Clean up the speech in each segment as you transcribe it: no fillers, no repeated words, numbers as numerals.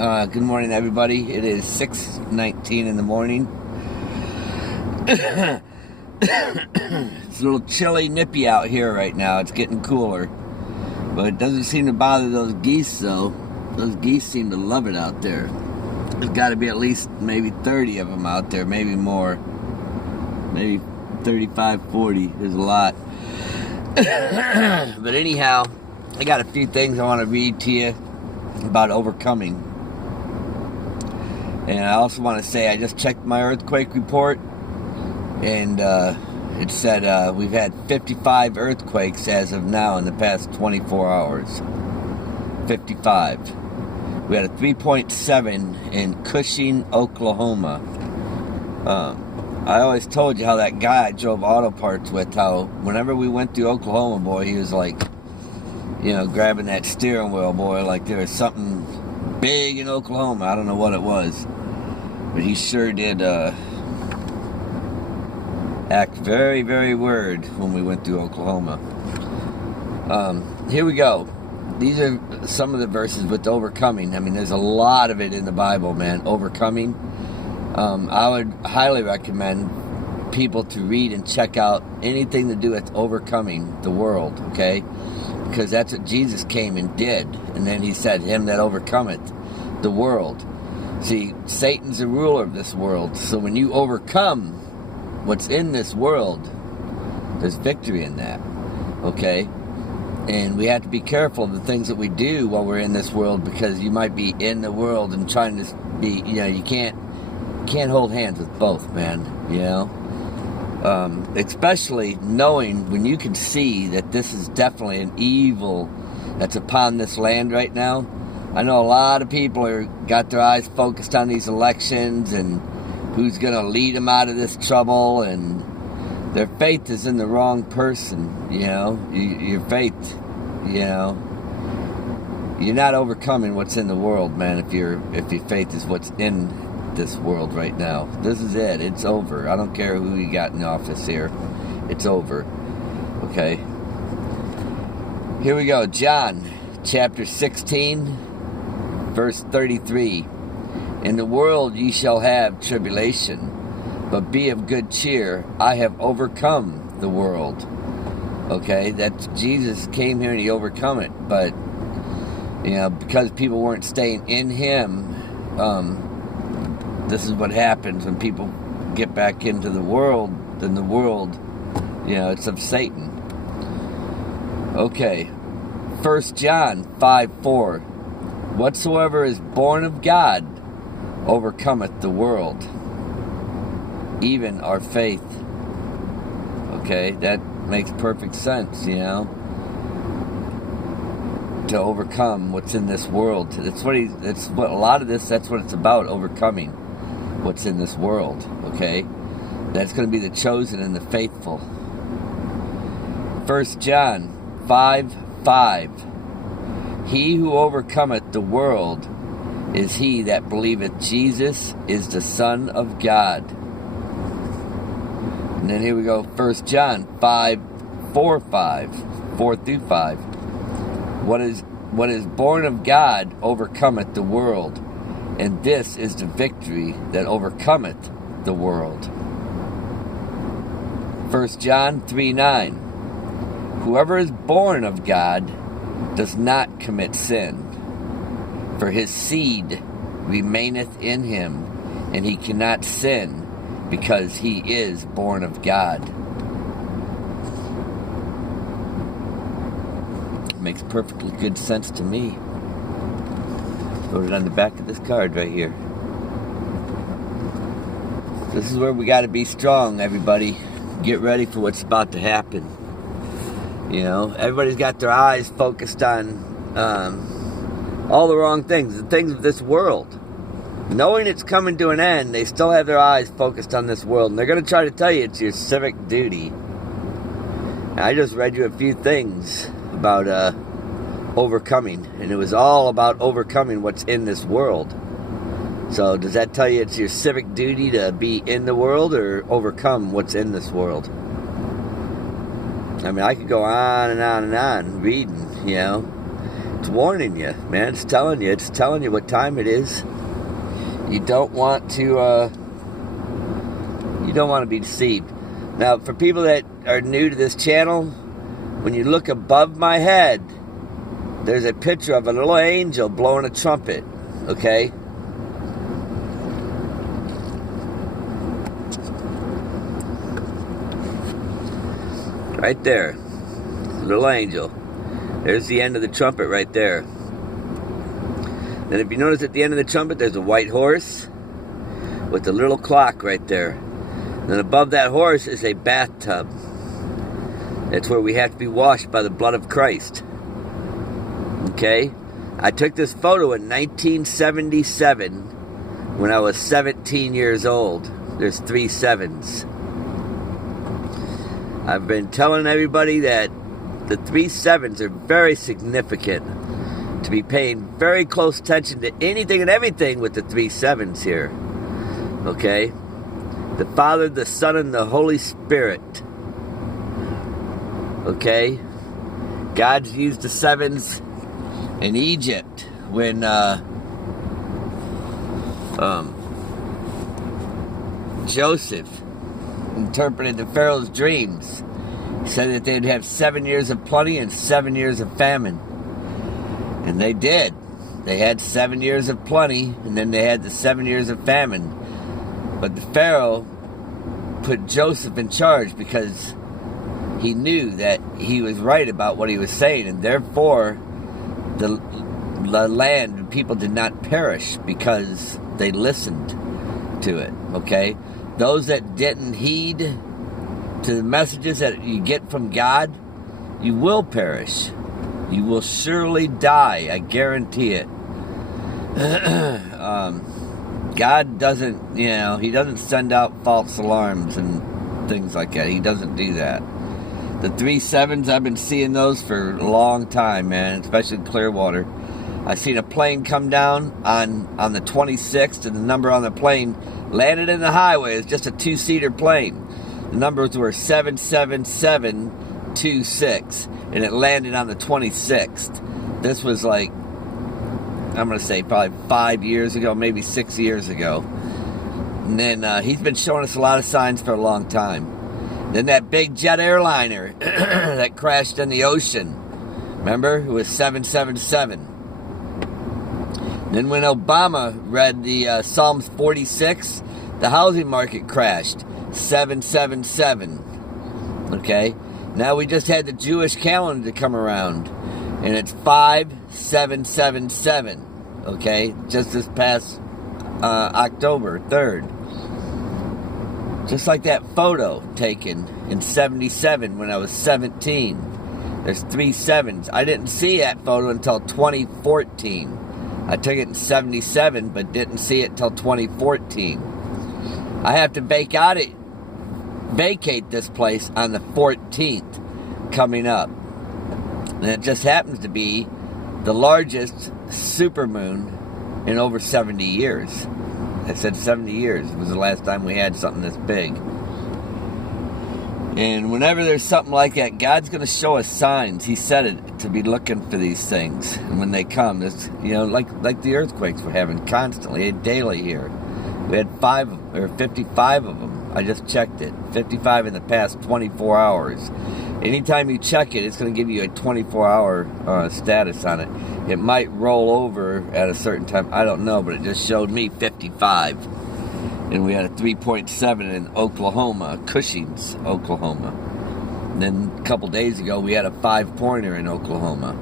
Good morning, everybody. It is 6:19 in the morning. It's a little chilly, nippy out here right now. It's getting cooler. But it doesn't seem to bother those geese, though. Those geese seem to love it out there. There's got to be at least maybe 30 of them out there, maybe more. Maybe 35, 40. There's a lot. But anyhow, I got a few things I want to read to you about overcoming. And I also want to say I just checked my earthquake report, and it said we've had 55 earthquakes as of now in the past 24 hours. 55. We had a 3.7 in Cushing, Oklahoma. I always told you how that guy I drove auto parts with, how whenever we went through Oklahoma, boy, he was like, grabbing that steering wheel, boy, like there was something big in Oklahoma. I don't know what it was, but he sure did act very, very weird when we went through Oklahoma. Here we go. These are some of the verses with overcoming. I mean, there's a lot of it in the Bible, man. Overcoming. I would highly recommend people to read and check out anything to do with overcoming the world, okay? Because that's what Jesus came and did. And then he said, him that overcometh the world. See, Satan's the ruler of this world. So when you overcome what's in this world, there's victory in that, okay? And we have to be careful of the things that we do while we're in this world, because you might be in the world and trying to be, you can't hold hands with both, man, especially knowing when you can see that this is definitely an evil that's upon this land right now. I know a lot of people got their eyes focused on these elections and who's going to lead them out of this trouble, and their faith is in the wrong person, your faith, you're not overcoming what's in the world, man, if your faith is what's in this world right now. This is it. It's over. I don't care who you got in office here. It's over. Okay. Here we go. John chapter 16, verse 33. In the world ye shall have tribulation, but be of good cheer. I have overcome the world. Okay, that Jesus came here and he overcome it. But, because people weren't staying in him, this is what happens when people get back into the world. Then the world, it's of Satan. Okay. 1 John 5:4. Whatsoever is born of God overcometh the world, even our faith. Okay, that makes perfect sense, to overcome what's in this world. That's what a lot of this, that's what it's about, overcoming what's in this world, okay? That's going to be the chosen and the faithful. 1 John 5:5. He who overcometh the world is he that believeth Jesus is the Son of God. And then here we go, 1 John 4 through 5. What is born of God overcometh the world, and this is the victory that overcometh the world. 1 John 3:9. Whoever is born of God does not commit sin, for his seed remaineth in him, and he cannot sin, because he is born of God. Makes perfectly good sense to me. Wrote it on the back of this card right here. This is where we got to be strong, everybody. Get ready for what's about to happen. Everybody's got their eyes focused on all the wrong things, the things of this world. Knowing it's coming to an end, they still have their eyes focused on this world, and they're going to try to tell you it's your civic duty. I just read you a few things about overcoming, and it was all about overcoming what's in this world. So does that tell you it's your civic duty to be in the world or overcome what's in this world? I mean, I could go on and on and on reading, It's warning you, man. It's telling you what time it is. You don't want to be deceived. Now, for people that are new to this channel, when you look above my head, there's a picture of a little angel blowing a trumpet, okay? Right there, little angel. There's the end of the trumpet right there. Then if you notice at the end of the trumpet, there's a white horse with a little clock right there. Then above that horse is a bathtub. That's where we have to be washed by the blood of Christ. Okay? I took this photo in 1977 when I was 17 years old. There's 3 sevens. I've been telling everybody that the 3 sevens are very significant, to be paying very close attention to anything and everything with the 3 sevens here. Okay? The Father, the Son, and the Holy Spirit. Okay? God's used the 7s in Egypt when Joseph interpreted the Pharaoh's dreams. He said that they'd have 7 years of plenty and 7 years of famine. And they did. They had 7 years of plenty, and then they had the 7 years of famine. But the Pharaoh put Joseph in charge because he knew that he was right about what he was saying, and therefore the land and people did not perish because they listened to it, okay? Those that didn't heed to the messages that you get from God, you will perish. You will surely die, I guarantee it. God doesn't, he doesn't send out false alarms and things like that. He doesn't do that. The 3 sevens, I've been seeing those for a long time, man, especially in Clearwater. I seen a plane come down on the 26th, and the number on the plane landed in the highway. It's just a 2-seater plane. The numbers were 77726, and it landed on the 26th. This was like, I'm going to say probably 5 years ago, maybe 6 years ago. And then he's been showing us a lot of signs for a long time. Then that big jet airliner that crashed in the ocean, remember? It was 777. Then when Obama read the Psalms 46, the housing market crashed. 777. Okay? Now we just had the Jewish calendar come around, and it's 5777. Okay? Just this past October 3rd. Just like that photo taken in 77 when I was 17. There's 3 sevens. I didn't see that photo until 2014. I took it in 77, but didn't see it till 2014. I have to vacate this place on the 14th coming up. And it just happens to be the largest supermoon in over 70 years. I said 70 years was the last time we had something this big. And whenever there's something like that, God's going to show us signs. He said it, to be looking for these things. And when they come, it's, like the earthquakes we're having constantly, daily here. We had 55 of them. I just checked it. 55 in the past 24 hours. Anytime you check it, it's going to give you a 24-hour status on it. It might roll over at a certain time. I don't know, but it just showed me 55. And we had a 3.7 in Oklahoma, Cushing's, Oklahoma. And then a couple days ago, we had a 5-pointer in Oklahoma.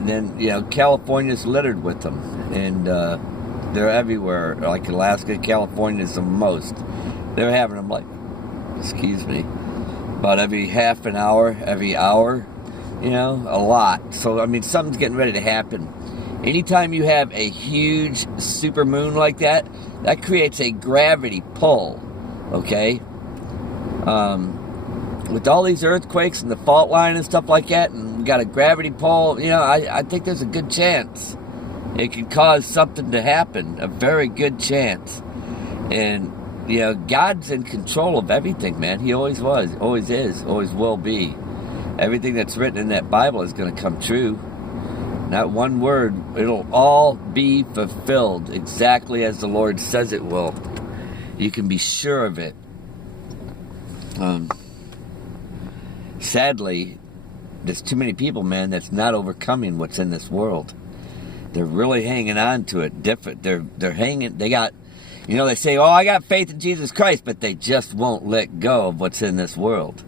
Then, California's littered with them. And they're everywhere. Like Alaska, California is the most. They're having them about every half an hour, every hour. A lot. So, something's getting ready to happen. Anytime you have a huge supermoon like that, that creates a gravity pull, okay? With all these earthquakes and the fault line and stuff like that, and we got a gravity pull, I think there's a good chance it could cause something to happen, a very good chance. And, God's in control of everything, man. He always was, always is, always will be. Everything that's written in that Bible is going to come true. Not one word. It'll all be fulfilled exactly as the Lord says it will. You can be sure of it. Sadly, there's too many people, man, that's not overcoming what's in this world. They're really hanging on to it different. They're hanging, they got, they say, oh, I got faith in Jesus Christ, but they just won't let go of what's in this world.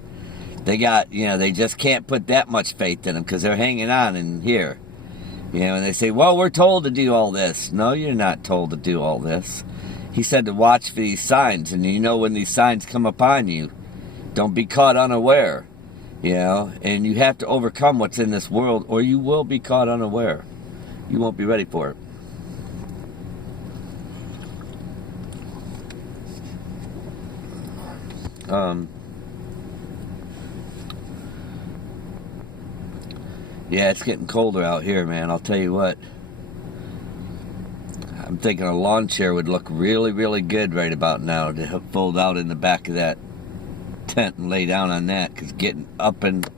They got, they just can't put that much faith in them because they're hanging on in here. And they say, well, we're told to do all this. No, you're not told to do all this. He said to watch for these signs, and when these signs come upon you, don't be caught unaware, and you have to overcome what's in this world, or you will be caught unaware. You won't be ready for it. Yeah, it's getting colder out here, man. I'll tell you what. I'm thinking a lawn chair would look really, really good right about now to fold out in the back of that tent and lay down on that, because getting up and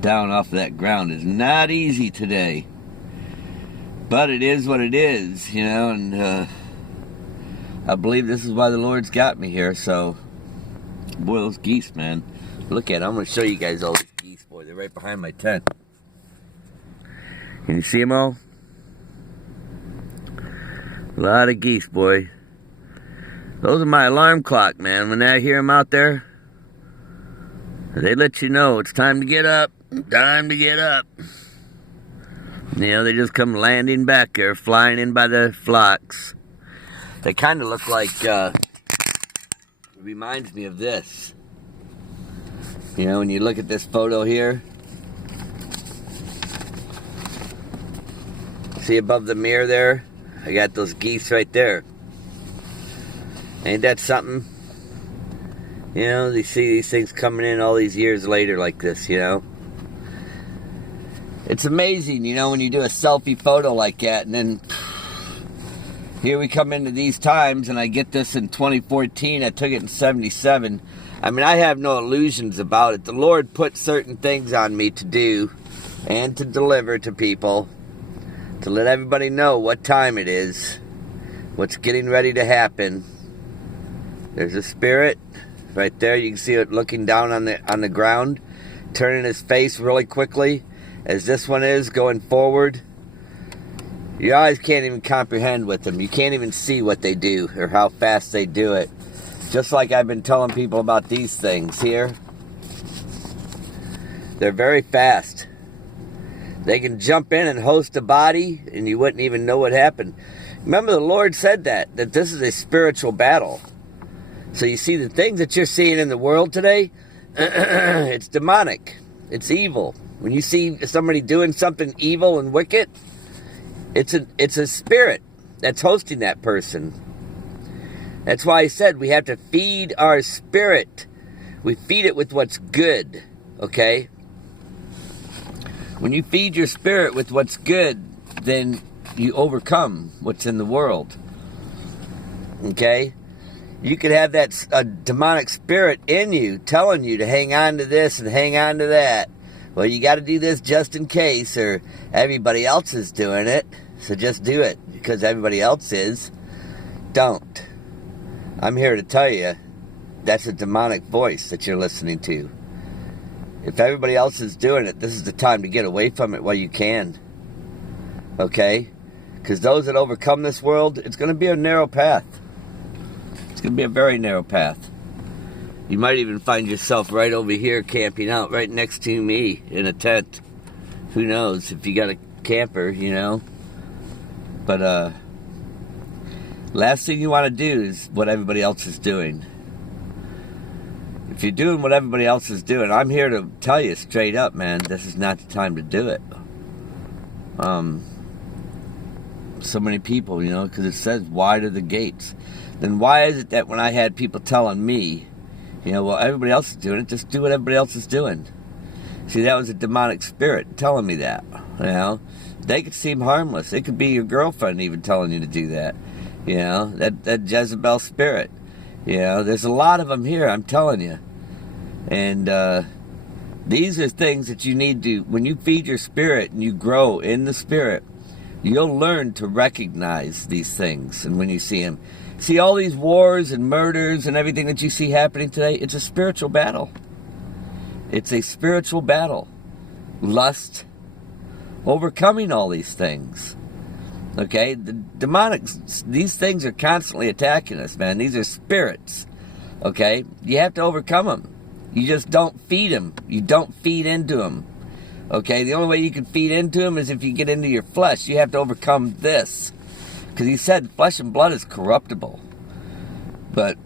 down off that ground is not easy today. But it is what it is, and I believe this is why the Lord's got me here. So, boy, those geese, man. Look at them. I'm going to show you guys all these geese, boy. They're right behind my tent. Can you see them all? A lot of geese, boy. Those are my alarm clock, man. When I hear them out there, they let you know it's time to get up. Time to get up. They just come landing back there, flying in by the flocks. They kind of look like, reminds me of this. When you look at this photo here. See above the mirror there? I got those geese right there. Ain't that something? You see these things coming in all these years later like this, It's amazing, when you do a selfie photo like that, and then here we come into these times, and I get this in 2014, I took it in 77. I have no illusions about it. The Lord put certain things on me to do and to deliver to people, to let everybody know what time it is, what's getting ready to happen. There's a spirit right there. You can see it looking down on the ground, turning his face really quickly, as this one is going forward. Your eyes can't even comprehend with them. You can't even see what they do or how fast they do it. Just like I've been telling people about these things here. They're very fast. They can jump in and host a body, and you wouldn't even know what happened. Remember, the Lord said that this is a spiritual battle. So you see, the things that you're seeing in the world today, it's demonic. It's evil. When you see somebody doing something evil and wicked, it's a spirit that's hosting that person. That's why I said we have to feed our spirit. We feed it with what's good, okay? When you feed your spirit with what's good, then you overcome what's in the world. Okay? You could have a demonic spirit in you telling you to hang on to this and hang on to that. Well, you got to do this just in case, or everybody else is doing it. So just do it because everybody else is. Don't. I'm here to tell you that's a demonic voice that you're listening to. If everybody else is doing it, this is the time to get away from it while you can. Okay? Because those that overcome this world, it's going to be a narrow path. It's going to be a very narrow path. You might even find yourself right over here camping out right next to me in a tent. Who knows if you got a camper, But, last thing you want to do is what everybody else is doing. If you're doing what everybody else is doing, I'm here to tell you straight up, man, this is not the time to do it. So many people, because it says wide are the gates. Then why is it that when I had people telling me, well, everybody else is doing it, just do what everybody else is doing. See, that was a demonic spirit telling me that, They could seem harmless. It could be your girlfriend even telling you to do that. That Jezebel spirit. There's a lot of them here, I'm telling you. And These are things that you need to, when you feed your spirit and you grow in the spirit, you'll learn to recognize these things. And when you see them, see all these wars and murders and everything that you see happening today, it's a spiritual battle. It's a spiritual battle. Lust, overcoming all these things. Okay? The demonic, these things are constantly attacking us, man. These are spirits. Okay? You have to overcome them. You just don't feed them. You don't feed into them. Okay? The only way you can feed into them is if you get into your flesh. You have to overcome this. Because he said flesh and blood is corruptible. But,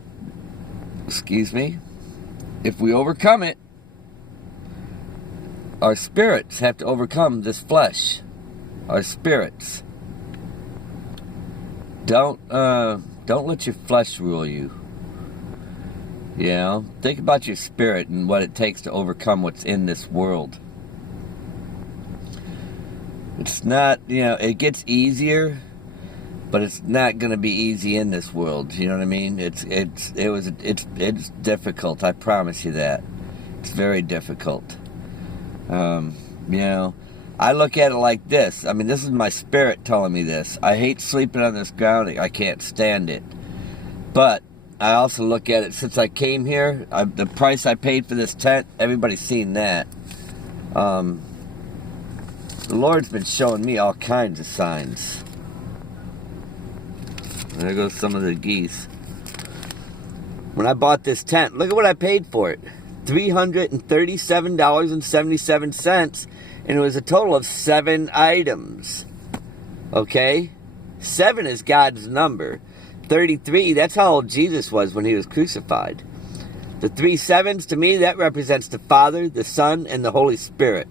excuse me, if we overcome it, our spirits have to overcome this flesh. Our spirits. Don't let your flesh rule you. You know, think about your spirit and what it takes to overcome what's in this world. It's not, you know, it gets easier, but it's not going to be easy in this world. You know what I mean? It's difficult. I promise you that. It's very difficult. You know, I look at it like this. I mean, this is my spirit telling me this. I hate sleeping on this ground. I can't stand it. But I also look at it since I came here. The price I paid for this tent, everybody's seen that. The Lord's been showing me all kinds of signs. There goes some of the geese. When I bought this tent, look at what I paid for it. $337.77. And it was a total of 7 items. Okay? 7 is God's number. 33, that's how old Jesus was when he was crucified. The 3 sevens, to me, that represents the Father, the Son, and the Holy Spirit.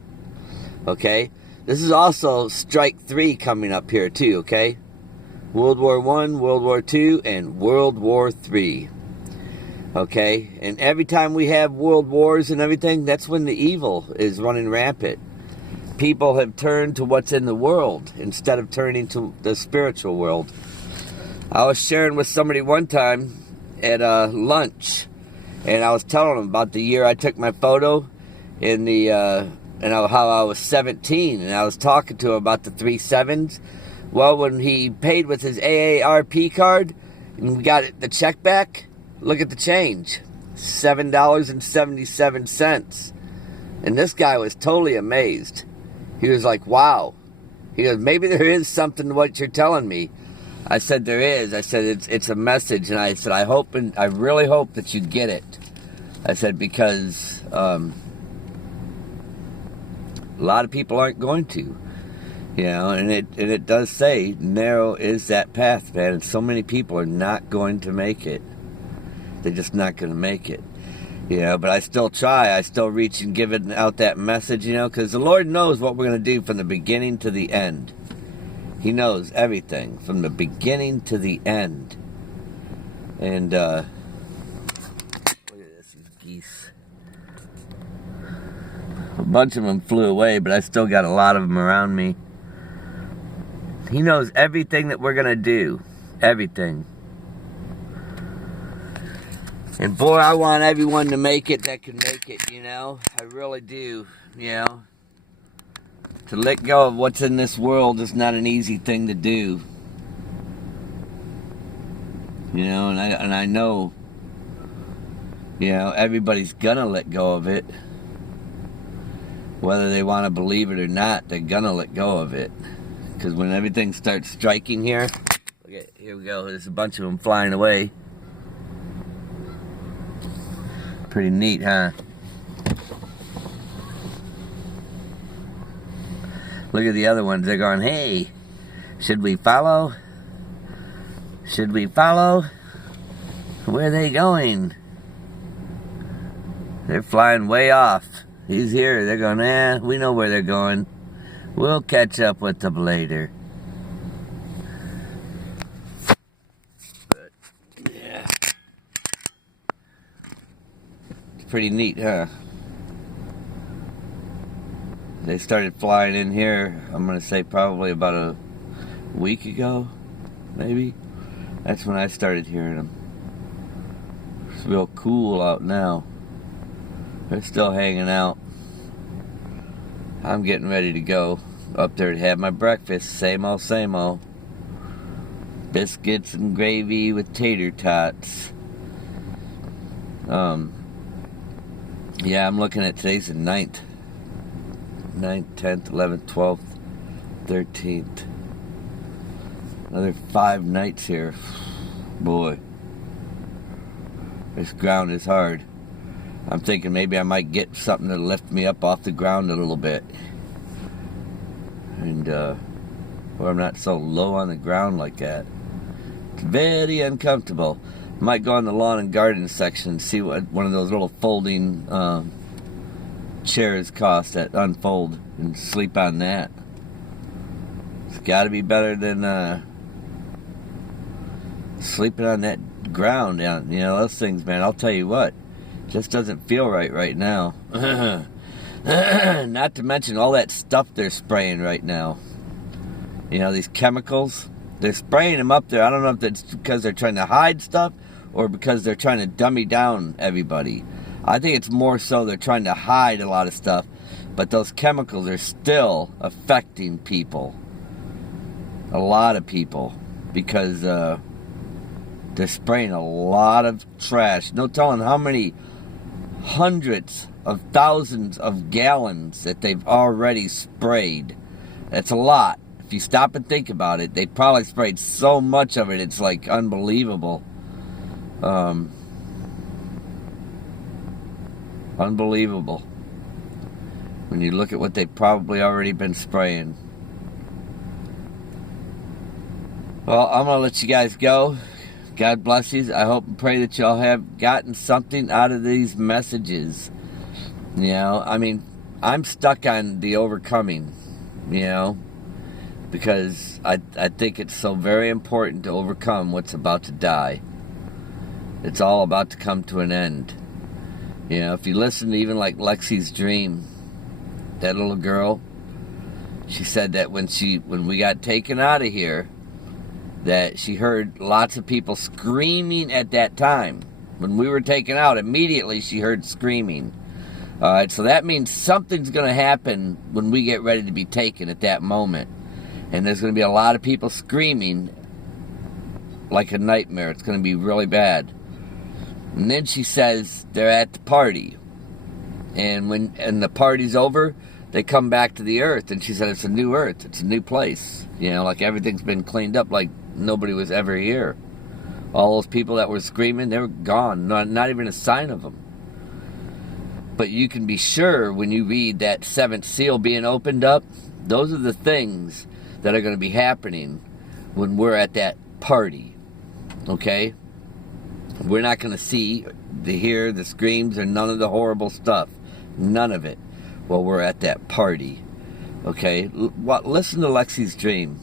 Okay? This is also strike 3 coming up here too, okay? World War I, World War II, and World War III. Okay? And every time we have world wars and everything, that's when the evil is running rampant. People have turned to what's in the world instead of turning to the spiritual world. I was sharing with somebody one time at lunch, and I was telling them about the year I took my photo in the and how I was 17, and I was talking to him about the 3 sevens. Well, when he paid with his AARP card and we got the check back, look at the change, $7.77, and this guy was totally amazed. He was like, "Wow." He goes, "Maybe there is something to what you're telling me." I said, "There is." I said, it's a message. And I said, I really hope that you get it. I said, because a lot of people aren't going to. You know, and it does say, narrow is that path, man. And so many people are not going to make it. They're just not going to make it. You know, but I still try. I still reach and give it out that message, you know, because the Lord knows what we're going to do from the beginning to the end. He knows everything from the beginning to the end. And, look at this, these geese. A bunch of them flew away, but I still got a lot of them around me. He knows everything that we're going to do. Everything. And boy, I want everyone to make it that can make it, you know. I really do, you know. To let go of what's in this world is not an easy thing to do. You know, and I know, you know, everybody's gonna let go of it. Whether they want to believe it or not, they're gonna let go of it. Because when everything starts striking here, look at, here we go, there's a bunch of them flying away. Pretty neat, huh? Look at the other ones. They're going, "Hey, should we follow? Should we follow? Where are they going?" They're flying way off. He's here. They're going, we know where they're going. We'll catch up with them later. But, yeah. It's pretty neat, huh? They started flying in here, I'm going to say probably about a week ago, maybe. That's when I started hearing them. It's real cool out now. They're still hanging out. I'm getting ready to go up there to have my breakfast. Same old, same old. Biscuits and gravy with tater tots. Yeah, I'm looking at today's the 9th, 10th, 11th, 12th, 13th. Another 5 nights here. Boy, this ground is hard. I'm thinking maybe I might get something to lift me up off the ground a little bit. And, where I'm not so low on the ground like that. It's very uncomfortable. Might go in the lawn and garden section and see what one of those little folding chairs cost that unfold and sleep on that. It's got to be better than sleeping on that ground down. You know, those things, man, I'll tell you what, just doesn't feel right now. Not to mention all that stuff they're spraying right now. You know, these chemicals, they're spraying them up there. I don't know if that's because they're trying to hide stuff or because they're trying to dummy down everybody. I think it's more so they're trying to hide a lot of stuff, but those chemicals are still affecting people. A lot of people. Because they're spraying a lot of trash. No telling how many hundreds of thousands of gallons that they've already sprayed. That's a lot. If you stop and think about it, they probably sprayed so much of it, it's like unbelievable. Unbelievable. When you look at what they've probably already been spraying. Well, I'm going to let you guys go. God bless you. I hope and pray that y'all have gotten something out of these messages. You know, I mean, I'm stuck on the overcoming, you know, because I think it's so very important to overcome what's about to die. It's all about to come to an end. You know, if you listen to even like Lexi's dream, that little girl, she said that when we got taken out of here, that she heard lots of people screaming at that time. When we were taken out, immediately she heard screaming. All right, so that means something's going to happen when we get ready to be taken at that moment. And there's going to be a lot of people screaming like a nightmare. It's going to be really bad. And then she says they're at the party. And when the party's over, they come back to the earth. And she said it's a new earth. It's a new place. You know, like everything's been cleaned up like nobody was ever here. All those people that were screaming, they were gone. Not even a sign of them. But you can be sure when you read that 7th seal being opened up, those are the things that are going to be happening when we're at that party. Okay? We're not going to see, hear the screams or none of the horrible stuff. None of it while we're at that party. Okay? Listen to Lexi's dream.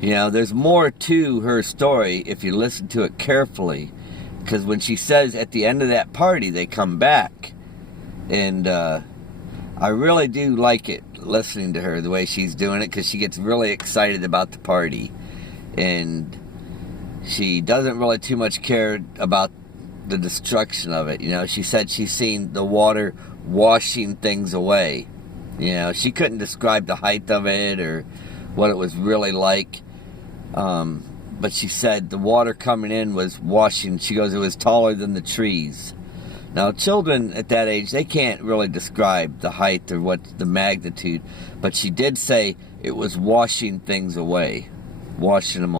You know, there's more to her story if you listen to it carefully. Because when she says at the end of that party, they come back. And I really do like it, listening to her, the way she's doing it, because she gets really excited about the party. And she doesn't really too much care about the destruction of it. You know, she said she's seen the water washing things away. You know, she couldn't describe the height of it or what it was really like. But she said the water coming in was washing. She goes, it was taller than the trees. Now, children at that age, they can't really describe the height or what the magnitude. But she did say it was washing things away. Washing them away.